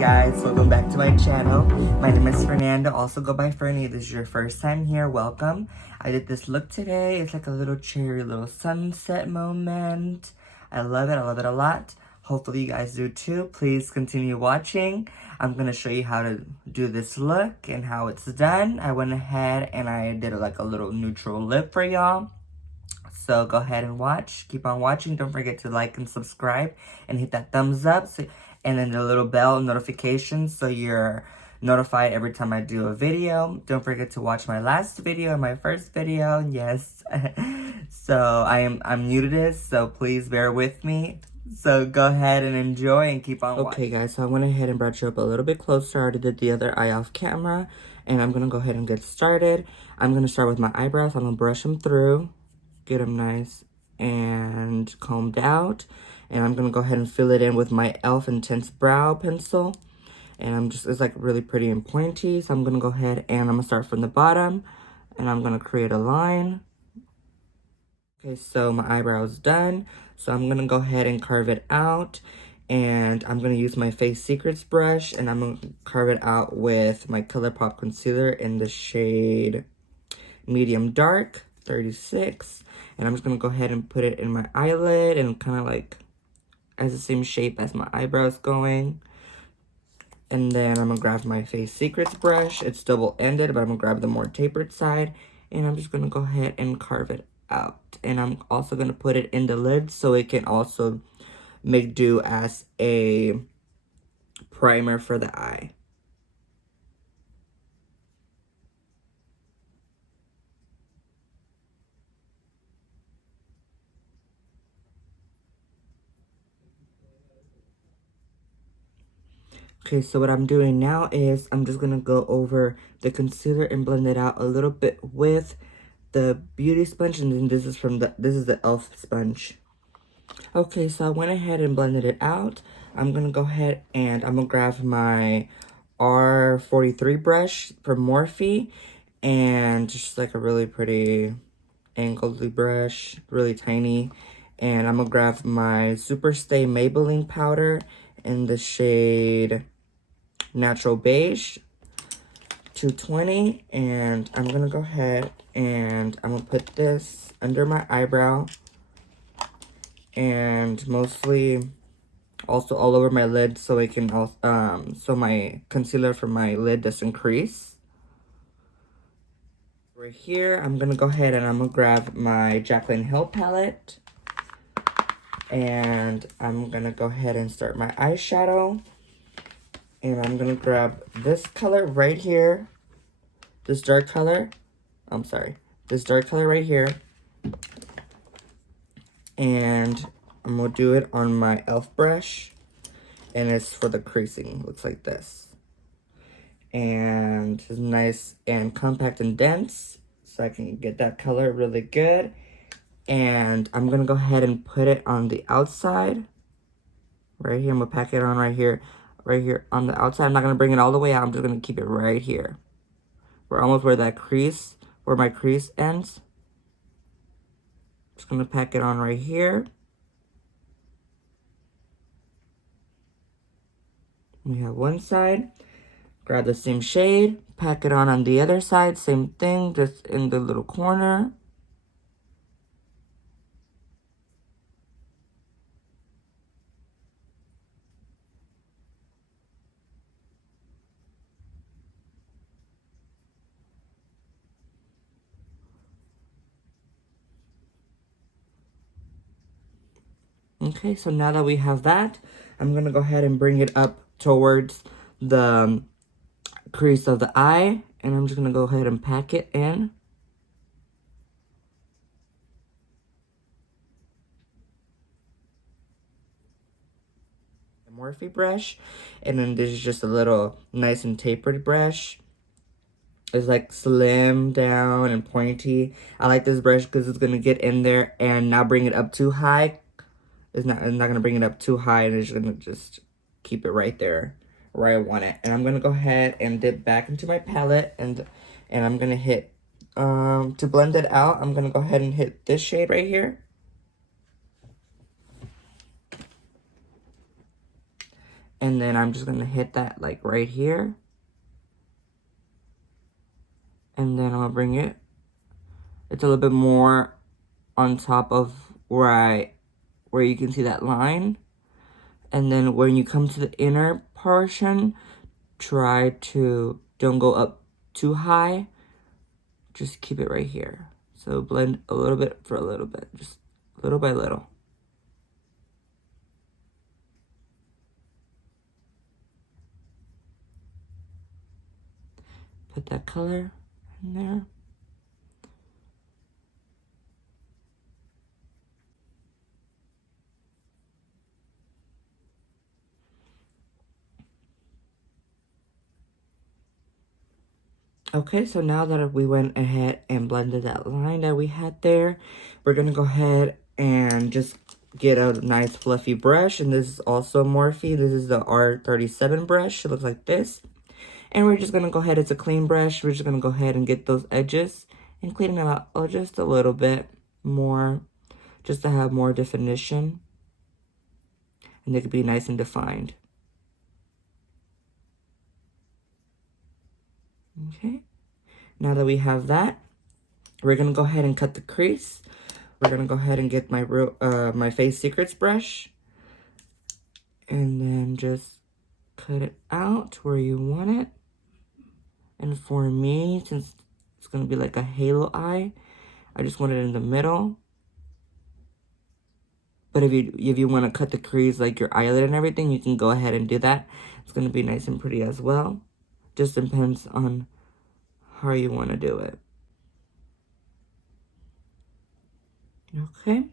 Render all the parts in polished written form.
guys, welcome back to my channel. My name is Fernanda, also go by Fernie. If this is your first time here, welcome. I did this look today. It's like a little cherry little sunset moment. I love it a lot. Hopefully you guys do too. Please continue watching. I'm gonna show you how to do this look and how it's done. I went ahead and I did like a little neutral lip for y'all. So go ahead and watch. Keep on watching. Don't forget to like and subscribe and hit that thumbs up. And then the little bell notification so you're notified every time I do a video. Don't forget to watch my last video and my first video. Yes. So I'm new to this, so please bear with me. So go ahead and enjoy and keep on watching. Okay guys, so I went ahead and brought you up a little bit closer. I already did the other eye off camera. And I'm going to go ahead and get started. I'm going to start with my eyebrows. I'm going to brush them through. Get them nice and combed out. And I'm going to go ahead and fill it in with my e.l.f. Intense Brow Pencil. And it's like really pretty and pointy. So I'm going to go ahead and I'm going to start from the bottom. And I'm going to create a line. Okay, so my eyebrow is done. So I'm going to go ahead and carve it out. And I'm going to use my Face Secrets brush. And I'm going to carve it out with my ColourPop concealer in the shade Medium Dark 36. And I'm just going to go ahead and put it in my eyelid and kind of like as the same shape as my eyebrows going. And then I'm going to grab my Face Secrets brush. It's double-ended, but I'm going to grab the more tapered side. And I'm just going to go ahead and carve it out. And I'm also going to put it in the lid so it can also make do as a primer for the eye. Okay, so what I'm doing now is I'm just going to go over the concealer and blend it out a little bit with the beauty sponge, and then this is the e.l.f. sponge. Okay, so I went ahead and blended it out. I'm going to go ahead and I'm going to grab my R43 brush from Morphe, and just like a really pretty angled brush, really tiny. And I'm going to grab my Super Stay Maybelline powder in the shade Natural Beige 220, and I'm gonna go ahead and I'm gonna put this under my eyebrow and mostly also all over my lid so it can also so my concealer for my lid doesn't crease. Right here, I'm gonna go ahead and I'm gonna grab my Jaclyn Hill palette, and I'm gonna go ahead and start my eyeshadow. And I'm going to grab this color right here. This dark color. This dark color right here. And I'm going to do it on my e.l.f. brush. And it's for the creasing. Looks like this. And it's nice and compact and dense. So I can get that color really good. And I'm going to go ahead and put it on the outside. Right here. I'm going to pack it on right here. Right here on the outside. I'm not going to bring it all the way out. I'm just going to keep it right here. We're almost where that crease, where my crease ends. Just going to pack it on right here. We have one side. Grab the same shade. Pack it on the other side. Same thing, just in the little corner. Okay, so now that we have that, I'm going to go ahead and bring it up towards the crease of the eye. And I'm just going to go ahead and pack it in. A Morphe brush. And then this is just a little nice and tapered brush. It's like slim down and pointy. I like this brush because it's going to get in there and not bring it up too high. It's not going to bring it up too high, and it's going to just keep it right there where I want it. And I'm going to go ahead and dip back into my palette, and I'm going to hit, to blend it out, I'm going to go ahead and hit this shade right here. And then I'm just going to hit that like right here. And then I'm going to bring it. It's a little bit more on top of where you can see that line. And then when you come to the inner portion, try to don't go up too high. Just keep it right here. So blend a little bit for a little bit, just little by little. Put that color in there. Okay, so now that we went ahead and blended that line that we had there, we're gonna go ahead and just get a nice fluffy brush. And this is also Morphe. This is the R37 brush. It looks like this. And we're just gonna go ahead, it's a clean brush. We're just gonna go ahead and get those edges and clean them out just a little bit more, just to have more definition. And they could be nice and defined. Okay, now that we have that, we're gonna go ahead and cut the crease. We're gonna go ahead and get my my Face Secrets brush, and then just cut it out where you want it. And for me, since it's gonna be like a halo eye, I just want it in the middle. But if you want to cut the crease like your eyelid and everything, you can go ahead and do that. It's gonna be nice and pretty as well. Just depends on how you want to do it. Okay,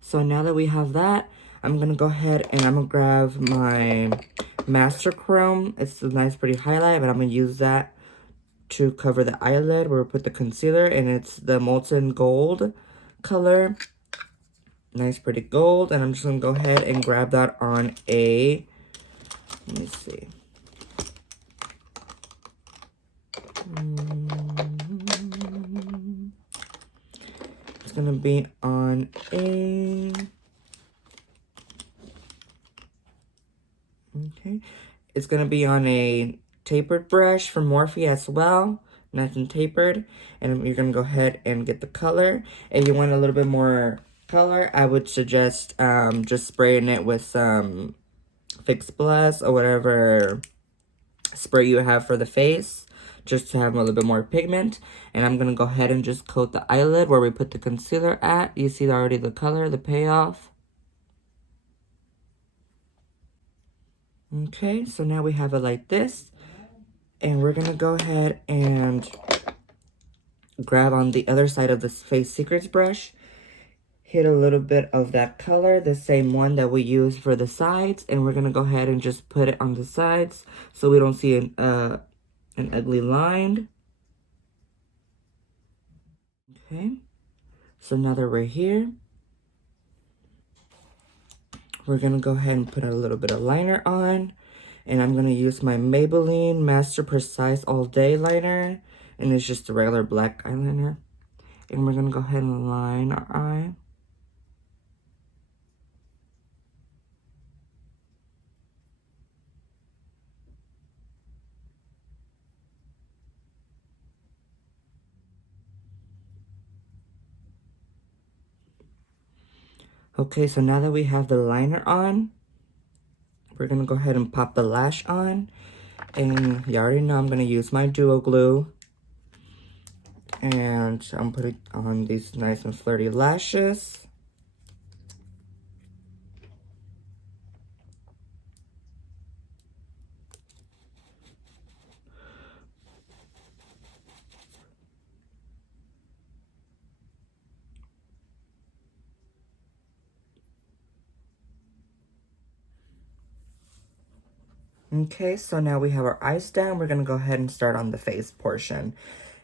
so now that we have that, I'm gonna go ahead and I'm gonna grab my Master Chrome. It's a nice pretty highlight, but I'm gonna use that to cover the eyelid where we put the concealer, and it's the Molten Gold color. Nice pretty gold, and I'm just gonna go ahead and grab that on a, let me see. It's gonna be on a, okay, it's gonna be on a tapered brush from Morphe as well, nice and tapered. And you're gonna go ahead and get the color. If you want a little bit more color, I would suggest just spraying it with some Fix Plus or whatever spray you have for the face, just to have a little bit more pigment. And I'm gonna go ahead and just coat the eyelid where we put the concealer at. You see already the color, the payoff. Okay, so now we have it like this. And we're gonna go ahead and grab on the other side of this Face Secrets brush. Hit a little bit of that color, the same one that we used for the sides. And we're gonna go ahead and just put it on the sides so we don't see an ugly line. Okay, so now that we're here, we're gonna go ahead and put a little bit of liner on. And I'm gonna use my Maybelline Master Precise All Day liner. And it's just a regular black eyeliner. And we're gonna go ahead and line our eye. Okay, so now that we have the liner on, we're gonna go ahead and pop the lash on. And you already know I'm gonna use my Duo Glue. And I'm putting on these nice and flirty lashes. Okay, so now we have our eyes down. We're gonna go ahead and start on the face portion.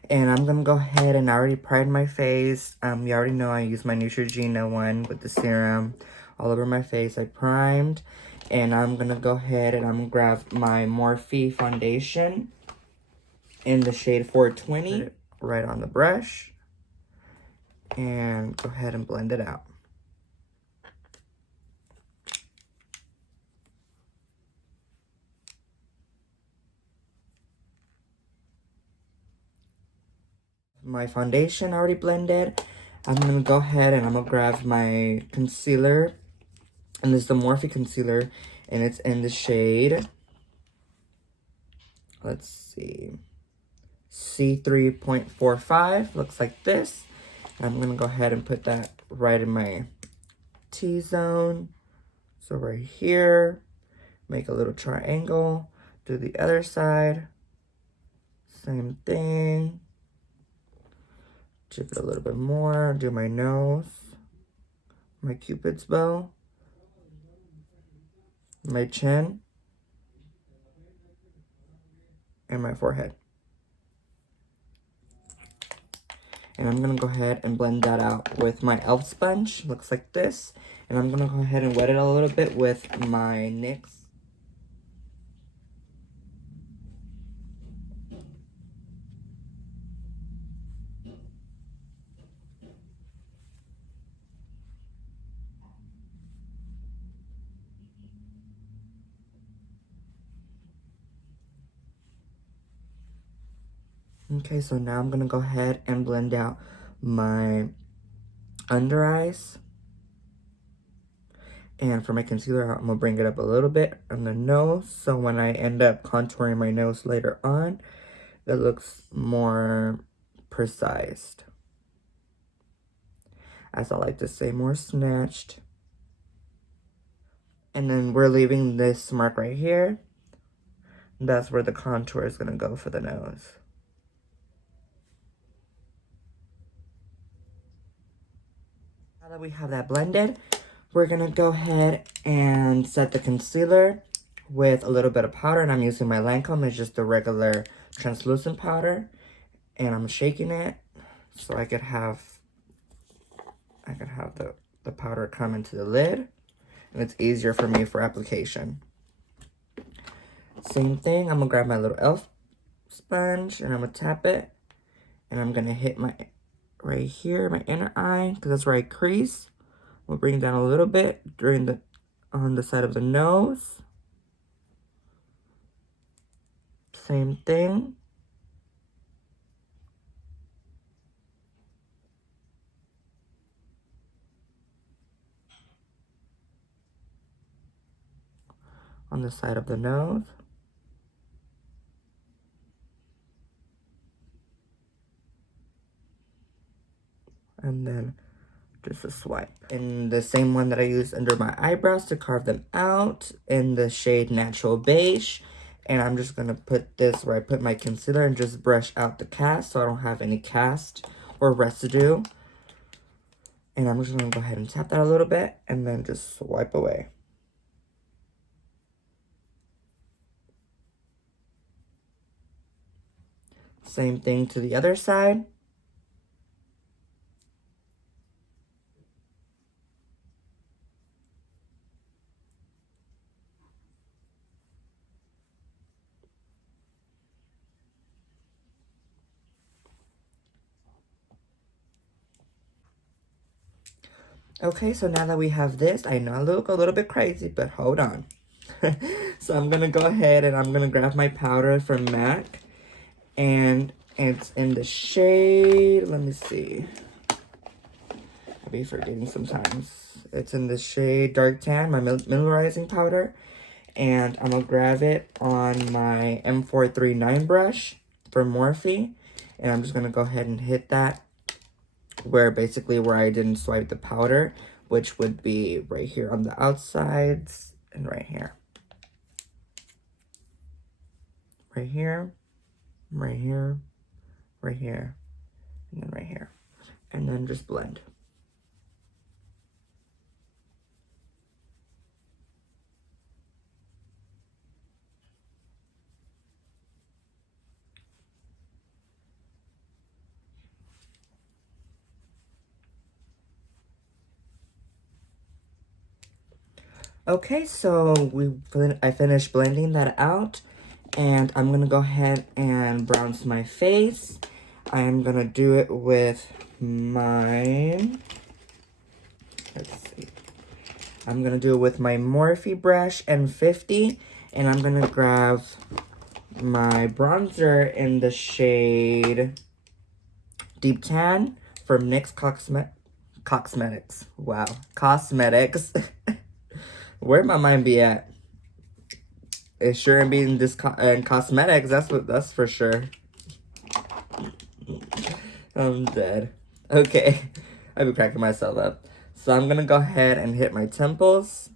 And I'm gonna go ahead and I already primed my face. You already know I use my Neutrogena one with the serum all over my face. I primed. And I'm gonna go ahead and I'm gonna grab my Morphe foundation in the shade 420. Put it right on the brush. And go ahead and blend it out. My foundation already blended. I'm gonna go ahead and I'm gonna grab my concealer. And this is the Morphe concealer, and it's in the shade, let's see, C3.45, looks like this. And I'm gonna go ahead and put that right in my T-zone. So right here, make a little triangle, do the other side, same thing. Chip it a little bit more, do my nose, my Cupid's bow, my chin, and my forehead. And I'm gonna go ahead and blend that out with my e.l.f. sponge, looks like this. And I'm gonna go ahead and wet it a little bit with my NYX. Okay, so now I'm gonna go ahead and blend out my under eyes. And for my concealer, I'm gonna bring it up a little bit on the nose. So when I end up contouring my nose later on, it looks more precise. As I like to say, more snatched. And then we're leaving this mark right here. That's where the contour is gonna go for the nose. Now that we have that blended, we're gonna go ahead and set the concealer with a little bit of powder, and I'm using my Lancome. It's just the regular translucent powder, and I'm shaking it so I could have the powder come into the lid, and it's easier for me for application. Same thing, I'm gonna grab my little e.l.f. sponge and I'm gonna tap it, and I'm gonna hit my right here, my inner eye, because that's where I crease. We'll bring down a little bit on the side of the nose. Same thing. On the side of the nose. And then just a swipe. And the same one that I used under my eyebrows to carve them out in the shade Natural Beige. And I'm just gonna put this where I put my concealer and just brush out the cast so I don't have any cast or residue. And I'm just gonna go ahead and tap that a little bit and then just swipe away. Same thing to the other side. Okay, so now that we have this, I know I look a little bit crazy, but hold on. So I'm gonna go ahead and I'm gonna grab my powder from MAC. And it's in the shade, let me see. I be forgetting sometimes. It's in the shade Dark Tan, my mineralizing powder. And I'm gonna grab it on my M439 brush from Morphe. And I'm just gonna go ahead and hit that where I didn't swipe the powder, which would be right here on the outsides and right here. Right here, right here, right here, and then right here. And then just blend. Okay, so I finished blending that out, and I'm gonna go ahead and bronze my face. I'm gonna do it with my, let's see. I'm gonna do it with my Morphe brush M50, and I'm gonna grab my bronzer in the shade Deep Tan from NYX Cosmetics. Wow. Cosmetics. Where'd my mind be at? It shouldn't be in this in cosmetics. That's for sure. I'm dead. Okay. I've been cracking myself up. So I'm gonna go ahead and hit my temples,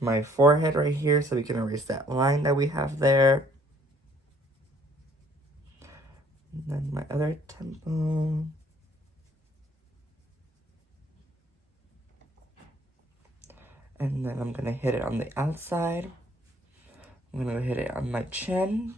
my forehead right here, so we can erase that line that we have there. And then my other temple. And then I'm gonna hit it on the outside. I'm gonna hit it on my chin.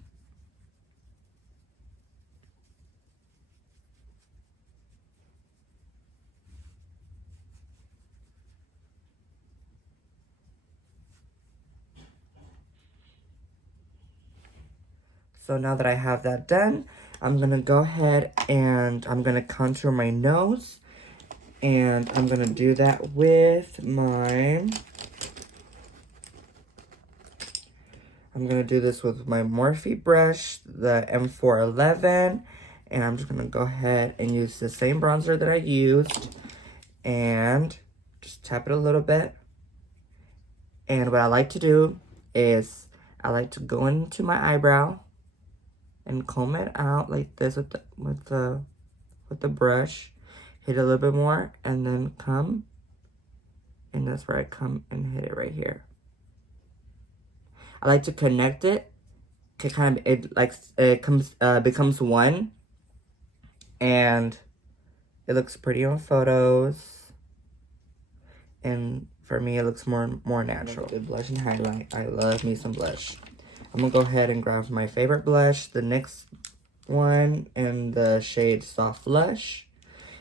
So now that I have that done, I'm gonna go ahead and I'm gonna contour my nose. And I'm gonna do that with my... I'm gonna do this with my Morphe brush, the M411. And I'm just gonna go ahead and use the same bronzer that I used. And just tap it a little bit. And what I like to do is I like to go into my eyebrow and comb it out like this with the brush. Hit a little bit more and then come, and that's where I come and hit it right here. I like to connect it to kind of becomes one, and it looks pretty on photos. And for me, it looks more natural. The blush and highlight. I love me some blush. I'm gonna go ahead and grab my favorite blush, the NYX one, in the shade Soft Blush.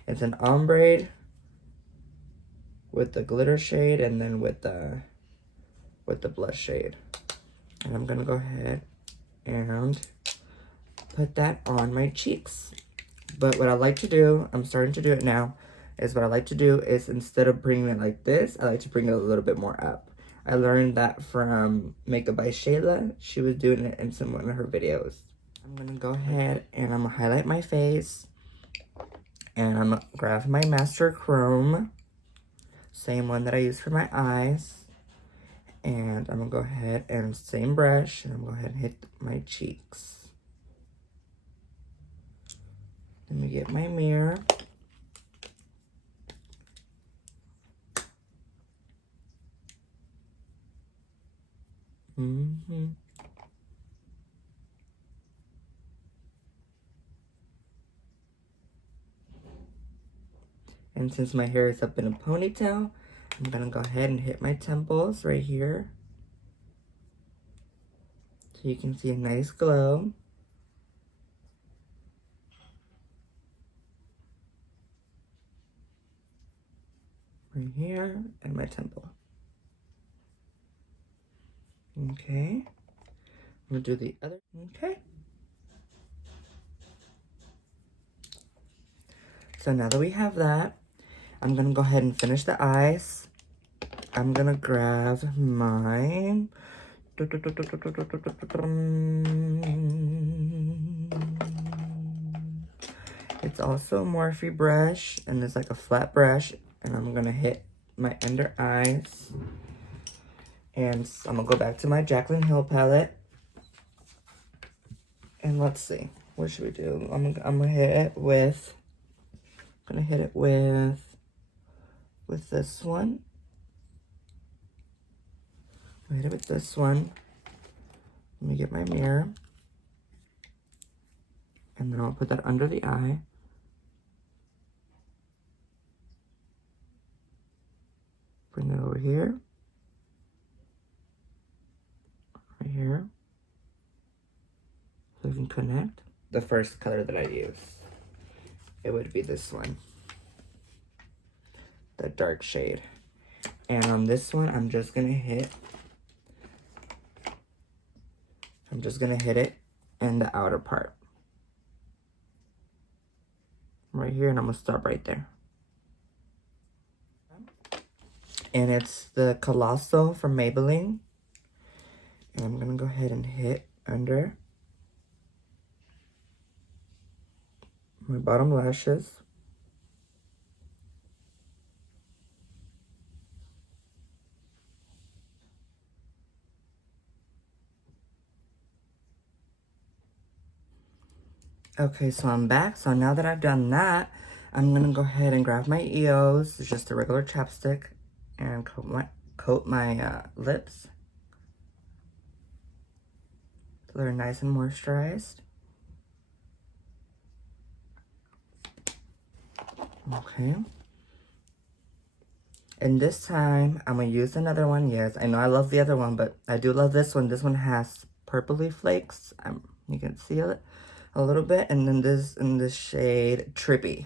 It's an ombre with the glitter shade and then with the blush shade. And I'm gonna go ahead and put that on my cheeks. But what I like to do, I'm starting to do it now, is what I like to do is instead of bringing it like this, I like to bring it a little bit more up. I learned that from Makeup by Shayla. She was doing it in one of her videos. I'm gonna go ahead and I'm gonna highlight my face. And I'm gonna grab my Master Chrome, same one that I use for my eyes. And I'm gonna go ahead and same brush, and I'm gonna go ahead and hit my cheeks. Let me get my mirror. And since my hair is up in a ponytail, I'm gonna go ahead and hit my temples right here. So you can see a nice glow. Right here, and my temple. Okay. I'm gonna do the other, okay. So now that we have that, I'm gonna go ahead and finish the eyes. I'm gonna grab my... It's also a Morphe brush, and it's like a flat brush, and I'm gonna hit my under eyes. And I'm gonna go back to my Jaclyn Hill palette. And let's see, what should we do? I'm gonna hit it with... gonna hit it with this one. Hit it with this one. Let me get my mirror. And then I'll put that under the eye. Bring it over here. Right here. So we can connect. The first color that I use, it would be this one. The dark shade. And on this one, I'm just gonna hit it in the outer part. Right here, and I'm gonna stop right there. And it's the Colossal from Maybelline. And I'm gonna go ahead and hit under my bottom lashes. Okay, so I'm back. So now that I've done that, I'm gonna go ahead and grab my EOS, it's just a regular chapstick, and coat my lips so they're nice and moisturized. Okay. And this time, I'm gonna use another one. Yes, I know I love the other one, but I do love this one. This one has purpley flakes. You can see it a little bit. And then this in this shade Trippy.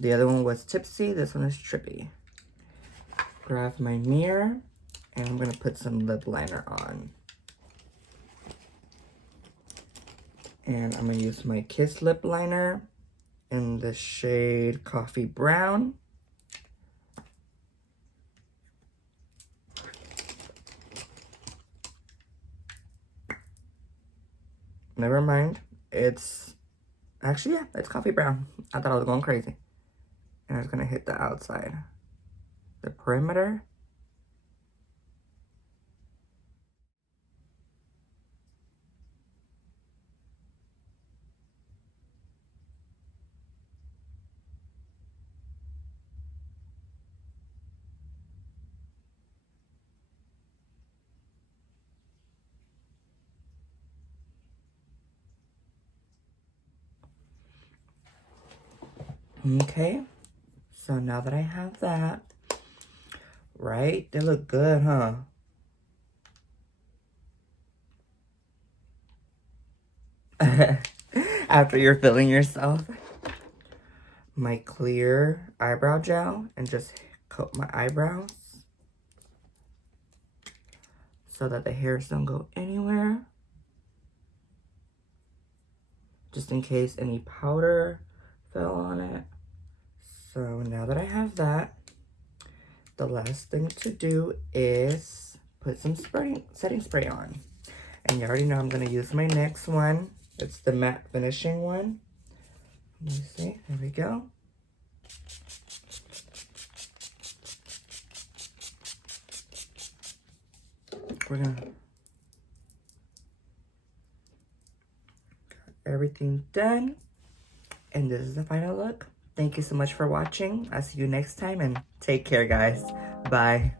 The other one was Tipsy. This one is Trippy. Grab my mirror, and I'm gonna put some lip liner on. And I'm gonna use my Kiss lip liner in the shade Coffee Brown. Never mind. It's actually, yeah, it's Coffee Brown. I thought I was going crazy. And it's gonna hit the outside, the perimeter. Okay, so now that I have that, right? They look good, huh? After you're feeling yourself. My clear eyebrow gel and just coat my eyebrows so that the hairs don't go anywhere. Just in case any powder fell on it. So now that I have that, the last thing to do is put some setting spray on. And you already know I'm going to use my next one. It's the matte finishing one. Let me see. There we go. We're going to get everything done. And this is the final look. Thank you so much for watching. I'll see you next time and take care, guys. Bye.